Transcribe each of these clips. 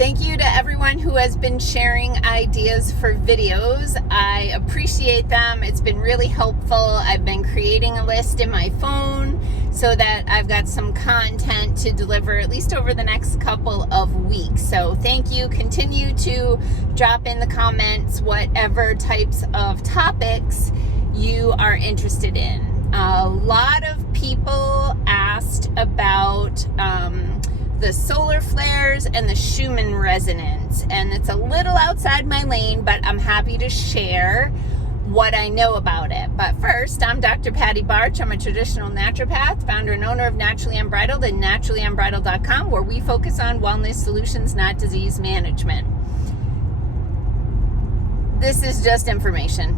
Thank you to everyone who has been sharing ideas for videos. I appreciate them. It's been really helpful. I've been creating a list in my phone so that I've got some content to deliver at least over the next couple of weeks. So thank you. Continue to drop in the comments whatever types of topics you are interested in. A lot of people asked about the solar flares and the Schumann resonance, and it's a little outside my lane, but I'm happy to share what I know about it. But first, I'm Dr. Patty Barch. I'm a traditional naturopath, founder and owner of Naturally Unbridled and naturallyunbridled.com, where we focus on wellness solutions, not disease management. This is just information.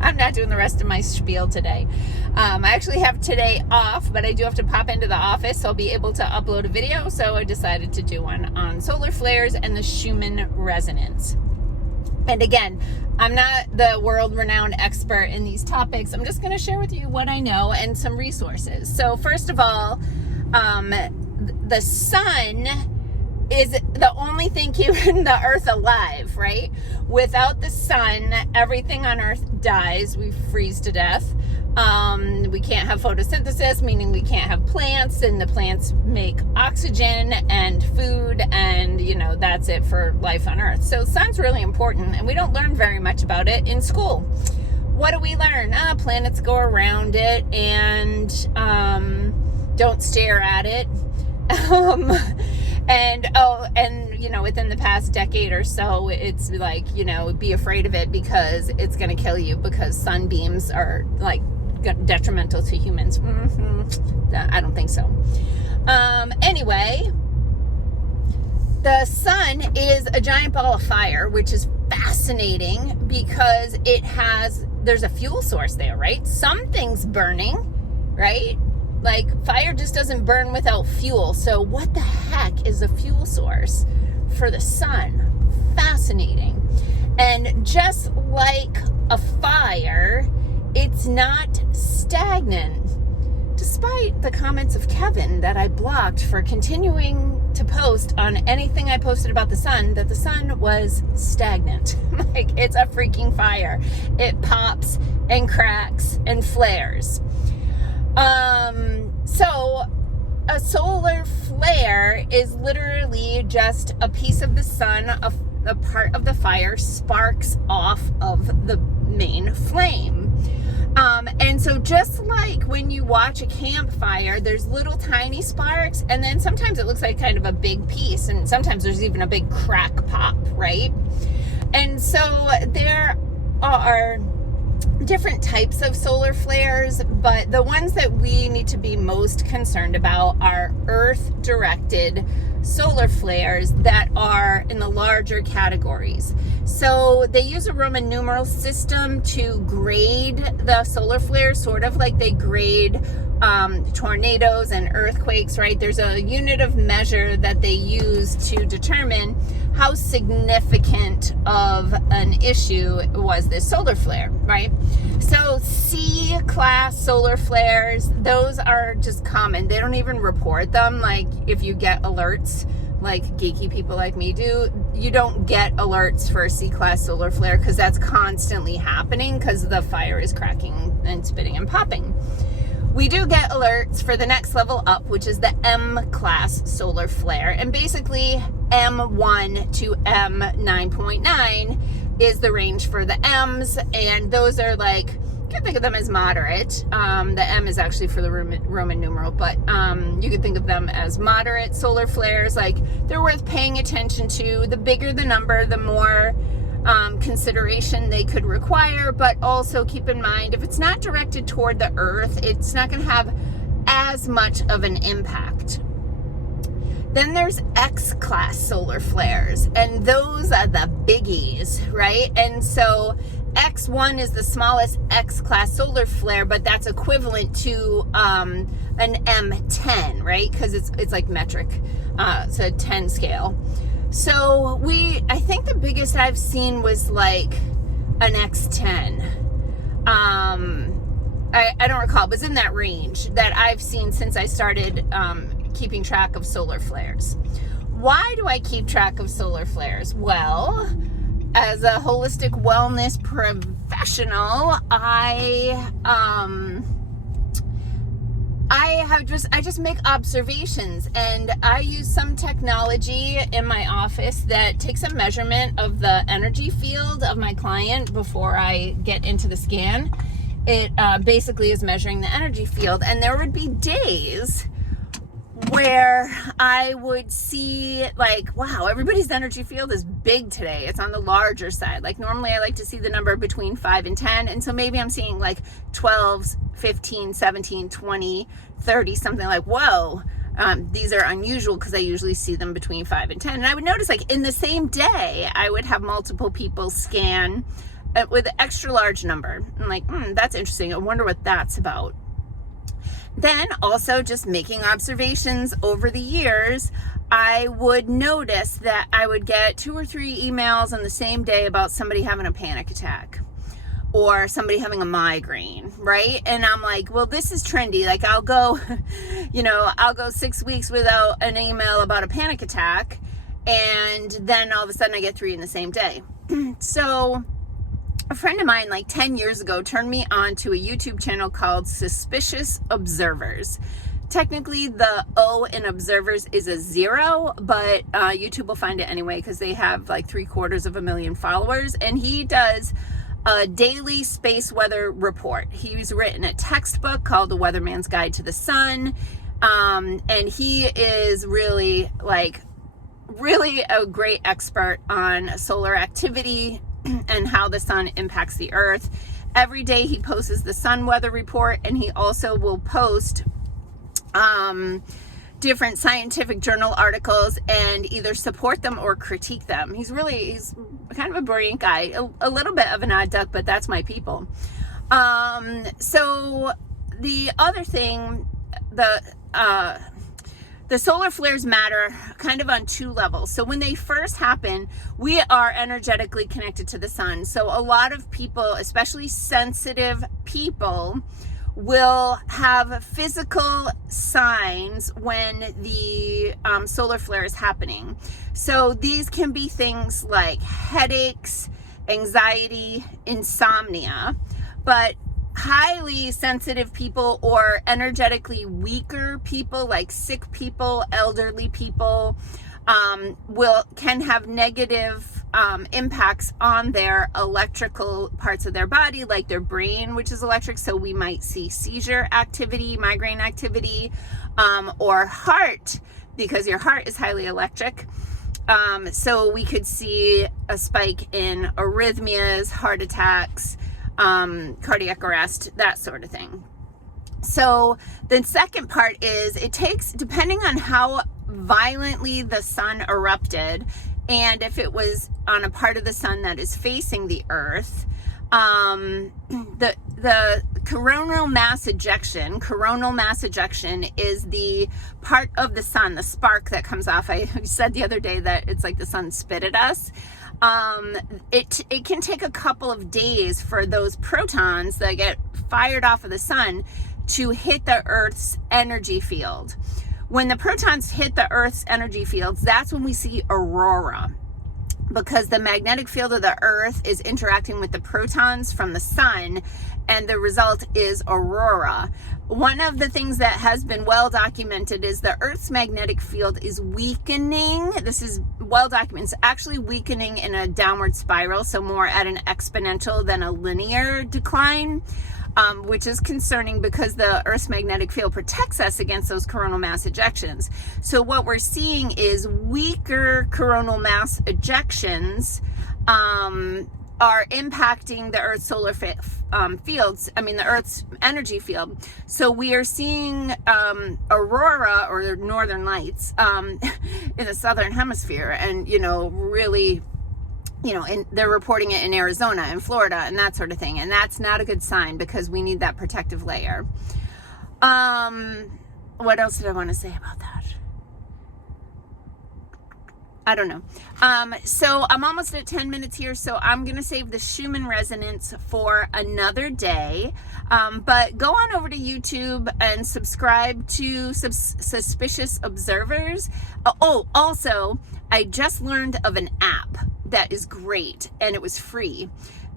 I'm not doing the rest of my spiel today. I actually have today off, but I do have to pop into the office, so I'll be able to upload a video. So I decided to do one on solar flares and the Schumann resonance. And again, I'm not the world-renowned expert in these topics. I'm just going to share with you what I know and some resources. So first of all, the sun is the only thing keeping the earth alive, right? Without the sun, everything on earth dies. We freeze to death. We can't have photosynthesis, meaning we can't have plants, and the plants make oxygen and food, and that's it for life on earth. So sun's really important, and we don't learn very much about it in school. What do we learn? Planets go around it, and don't stare at it. And within the past decade or so, it's like, be afraid of it because it's going to kill you, because sunbeams are like detrimental to humans. I don't think so. Anyway, the sun is a giant ball of fire, which is fascinating because there's a fuel source there, right? Something's burning, right? Like, fire just doesn't burn without fuel. So what the heck is the fuel source for the sun? Fascinating. And just like a fire, it's not stagnant. Despite the comments of Kevin that I blocked for continuing to post on anything I posted about the sun, that the sun was stagnant. Like, it's a freaking fire. It pops and cracks and flares. So a solar flare is literally just a piece of the sun, a part of the fire sparks off of the main flame. And so just like when you watch a campfire, there's little tiny sparks, and then sometimes it looks like kind of a big piece, and sometimes there's even a big crack pop, right? And so there are different types of solar flares, but the ones that we need to be most concerned about are earth-directed solar flares that are in the larger categories. So they use a Roman numeral system to grade the solar flares, sort of like they grade tornadoes and earthquakes, right? There's a unit of measure that they use to determine how significant of an issue was this solar flare, right? So C-class solar flares, those are just common. They don't even report them. Like, if you get alerts, like geeky people like me do, you don't get alerts for a C-class solar flare because that's constantly happening because the fire is cracking and spitting and popping. We do get alerts for the next level up, which is the M-class solar flare. And basically, M1 to M9.9 is the range for the M's. And those are like, you can think of them as moderate. The M is actually for the Roman numeral, but you can think of them as moderate solar flares. Like, they're worth paying attention to. The bigger the number, the more consideration they could require, but also keep in mind, if it's not directed toward the earth, it's not going to have as much of an impact. Then there's X-class solar flares, and those are the biggies, right? And so X1 is the smallest X-class solar flare, but that's equivalent to an M10, right? Because it's like metric, so a 10 scale. So I think the biggest I've seen was like an X10. I don't recall, but it's in that range that I've seen since I started keeping track of solar flares. Why do I keep track of solar flares? Well, as a holistic wellness professional, I just make observations, and I use some technology in my office that takes a measurement of the energy field of my client before I get into the scan. It basically is measuring the energy field, and there would be days where I would see like, wow, everybody's energy field is big today. It's on the larger side. Like normally I like to see the number between 5 and 10. And so maybe I'm seeing like 12s, 15, 17, 20, 30, something like, whoa, these are unusual because I usually see them between 5 and 10. And I would notice like in the same day, I would have multiple people scan with an extra large number. I'm like, that's interesting. I wonder what that's about. Then also just making observations over the years, I would notice that I would get 2 or 3 emails on the same day about somebody having a panic attack or somebody having a migraine, right? And I'm like, well, this is trendy. Like I'll go 6 weeks without an email about a panic attack. And then all of a sudden I get 3 in the same day. So a friend of mine like 10 years ago turned me on to a YouTube channel called Suspicious Observers. Technically the O in observers is a 0, but YouTube will find it anyway because they have like 750,000 followers, and he does a daily space weather report. He's written a textbook called The Weatherman's Guide to the Sun, and he is really a great expert on solar activity and how the sun impacts the earth. Every day he posts the sun weather report, and he also will post different scientific journal articles and either support them or critique them. He's kind of a brilliant guy, a little bit of an odd duck, but that's my people. So the other thing, the solar flares matter kind of on 2 levels. So when they first happen, we are energetically connected to the sun. So a lot of people, especially sensitive people, will have physical signs when the solar flare is happening. So these can be things like headaches, anxiety, insomnia, but highly sensitive people or energetically weaker people, like sick people, elderly people, can have negative impacts on their electrical parts of their body, like their brain, which is electric. So we might see seizure activity, migraine activity, or heart, because your heart is highly electric. So we could see a spike in arrhythmias, heart attacks, cardiac arrest, that sort of thing. So the second part is it takes, depending on how violently the sun erupted, and if it was on a part of the sun that is facing the earth, the coronal mass ejection is the part of the sun, the spark that comes off. I said the other day that it's like the sun spit at us. It can take a couple of days for those protons that get fired off of the sun to hit the Earth's energy field. When the protons hit the Earth's energy fields, that's when we see aurora, because the magnetic field of the Earth is interacting with the protons from the sun, and the result is aurora. One of the things that has been well documented is the Earth's magnetic field is weakening. This is well documented. It's actually weakening in a downward spiral, so more at an exponential than a linear decline, which is concerning because the Earth's magnetic field protects us against those coronal mass ejections. So what we're seeing is weaker coronal mass ejections are impacting the Earth's solar fields, the Earth's energy field. So we are seeing aurora, or the northern lights, in the southern hemisphere, and really, and they're reporting it in Arizona and Florida and that sort of thing. And that's not a good sign, because we need that protective layer. What else did I want to say about that? I don't know. So I'm almost at 10 minutes here, so I'm going to save the Schumann resonance for another day. But go on over to YouTube and subscribe to Suspicious Observers. Oh, also, I just learned of an app that is great, and it was free.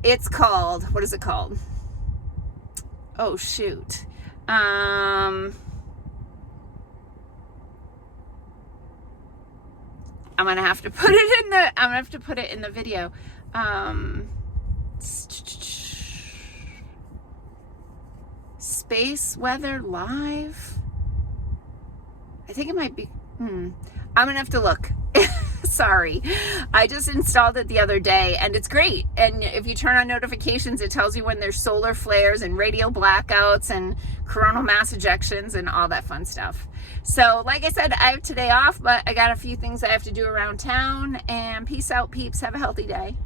It's called, what is it called? Oh, shoot. I'm gonna have to put it in the video. Space Weather Live. I think it might be. I'm gonna have to look. Sorry, I just installed it the other day and it's great. And if you turn on notifications, it tells you when there's solar flares and radio blackouts and coronal mass ejections and all that fun stuff. So like I said, I have today off, but I got a few things I have to do around town. And peace out, peeps. Have a healthy day.